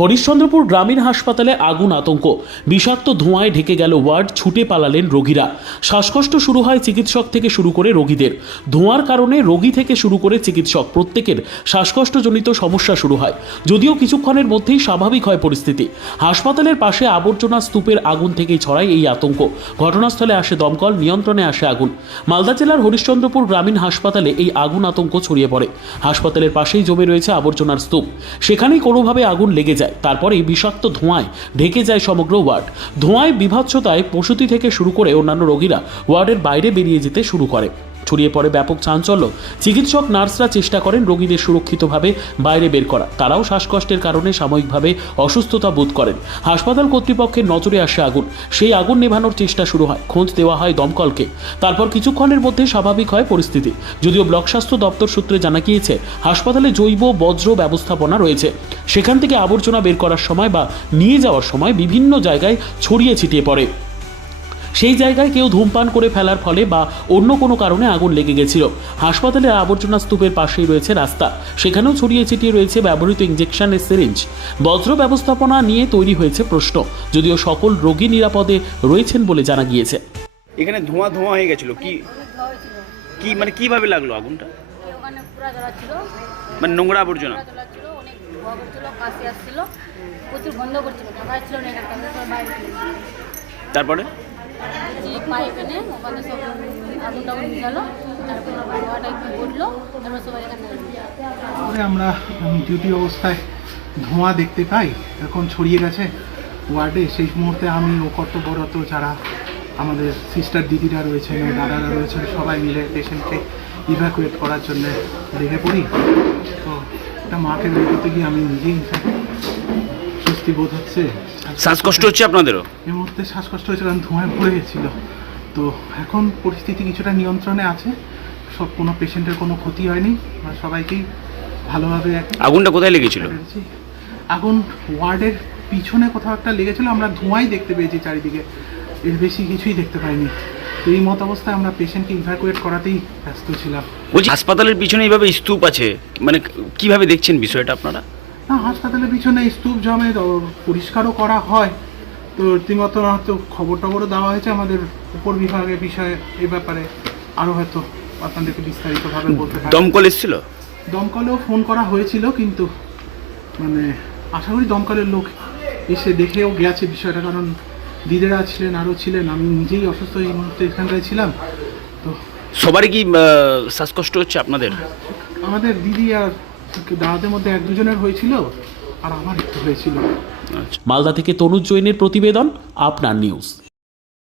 হরিশ্চন্দ্রপুর গ্রামীণ হাসপাতালে আগুন আতঙ্ক। বিষাক্ত ধোঁয়ায় ঢেকে গেল ওয়ার্ড, ছুটে পালালেন রোগীরা। শ্বাসকষ্ট শুরু হয় চিকিৎসক থেকে শুরু করে রোগীদের। ধোঁয়ার কারণে রোগী থেকে শুরু করে চিকিৎসক প্রত্যেকের শ্বাসকষ্টজনিত সমস্যা শুরু হয়। যদিও কিছুক্ষণের মধ্যেই স্বাভাবিক হয় পরিস্থিতি। হাসপাতালের পাশে আবর্জনা স্তূপের আগুন থেকেই ছড়ায় এই আতঙ্ক। ঘটনাস্থলে আসে দমকল, নিয়ন্ত্রণে আসে আগুন। মালদা জেলার হরিশ্চন্দ্রপুর গ্রামীণ হাসপাতালে এই আগুন আতঙ্ক ছড়িয়ে পড়ে। হাসপাতালের পাশেই জমে রয়েছে আবর্জনার স্তূপ। সেখানেই কোনোভাবে আগুন লেগে যায়। তারপরেই বিষাক্ত ধোঁয়ায় ঢেকে যায় সমগ্র ওয়ার্ড। ধোঁয়ায় বিভৎসতায় প্রসূতি থেকে শুরু করে অন্যান্য রোগীরা ওয়ার্ডের বাইরে বেরিয়ে যেতে শুরু করে। ছড়িয়ে পড়ে ব্যাপক চাঞ্চল্য। চিকিৎসক, নার্সরা চেষ্টা করেন রোগীদের সুরক্ষিতভাবে বাইরে বের করা। তারাও শ্বাসকষ্টের কারণে সাময়িকভাবে অসুস্থতা বোধ করেন। হাসপাতাল কর্তৃপক্ষের নজরে আসে আগুন। সেই আগুন নেভানোর চেষ্টা শুরু হয়। খোঁজ দেওয়া হয় দমকলকে। তারপর কিছুক্ষণের মধ্যে স্বাভাবিক হয় পরিস্থিতি। যদিও ব্লক স্বাস্থ্য দপ্তর সূত্রে জানা গিয়েছে, হাসপাতালে জৈব, বজ্র ব্যবস্থাপনা রয়েছে। সেখান থেকে আবর্জনা বের করার সময় বা নিয়ে যাওয়ার সময় বিভিন্ন জায়গায় ছড়িয়ে ছিটিয়ে পড়ে। সেই জায়গায় কেউ ধূমপান করে ফেলার ফলে বা অন্য কোনো কারণে আগুন লেগে গেছিল। হাসপাতালের আবর্জনা স্তূপের পাশেই রয়েছে রাস্তা। সেখানেও ছড়িয়ে ছিটিয়ে রয়েছে ব্যবহৃত ইঞ্জেকশনের সিরিঞ্জ বজ্র ব্যবস্থাপনা নিয়ে তৈরি হয়েছে প্রশ্ন যদিও সকল রোগী নিরাপদে রয়েছেন বলে জানা গিয়েছে। এখানে ধোঁয়া ধোঁয়া হয়ে গেছিল। কি কি মানে কীভাবে লাগল আগুনটা? মানে নোংরা আবর্জনা? তারপরে? যে ওখানে সব আমরা ডিউটি অবস্থায় ধোঁয়া দেখতে পাই। এখন ছড়িয়ে গেছে ওয়ার্ডে। সেই মুহূর্তে আমি, ও কর্তব্যরত যারা আমাদের সিস্টার দিদিরা রয়েছেন দাদারা রয়েছেন, সবাই মিলে পেশেন্টকে ইভ্যাকুয়েট করার জন্য লেগে পড়ি। তো একটা মাকে বের করতে গিয়ে আমি নিজেই স্বস্তি বোধ হচ্ছে? শ্বাসকষ্ট হচ্ছে আপনাদেরও? এই মুহূর্তে শ্বাসকষ্ট হয়েছে কারণ ধোঁয়ায় ভরে গেছিল। তো এখন পরিস্থিতি কিছুটা নিয়ন্ত্রণে আছে। সব কোনো পেশেন্টের কোনো ক্ষতি হয়নি। আমরা সবাইকেই ভালোভাবে আগুনটা কোথায় লেগেছিল। আগুন ওয়ার্ডের পিছনে কোথাও একটা লেগেছিল। আমরা ধোঁয়াই দেখতে পেয়েছি চারিদিকে। এর বেশি কিছুই দেখতে পাইনি। তো এই মত অবস্থায় আমরা পেশেন্টকে ইভ্যাকুয়েট করাতেই ব্যস্ত ছিলাম। বলছি হাসপাতালের পিছনে এইভাবে স্তূপ আছে। মানে কীভাবে দেখছেন বিষয়টা আপনারা? না হাসপাতালের পিছনে স্তূপ জমে পরিষ্কারও করা হয়। তো রীতিমতো হয়তো খবর টবরও দেওয়া হয়েছে আমাদের উপর বিভাগের বিষয়ে এই ব্যাপারে। আরও হয়তো আপনাদেরকে বিস্তারিতভাবে বলতে দমকল এসেছিল? দমকলেও ফোন করা হয়েছিল কিন্তু মানে আশা করি দমকলের লোক এসে দেখেও গেছে বিষয়টা কারণ দিদিরা ছিলেন আরও ছিলেন। আমি নিজেই অসুস্থ এই মুহূর্তে এখানটায় ছিলাম। তো সবারই কি শ্বাসকষ্ট হচ্ছে আপনাদের? আমাদের দিদি আর দাদাদের মধ্যে এক দুজনের হয়েছিল আর আমার একটু হয়েছিল। আচ্ছা। মালদা থেকে তনুজ জৈনের প্রতিবেদন, আপনার নিউজ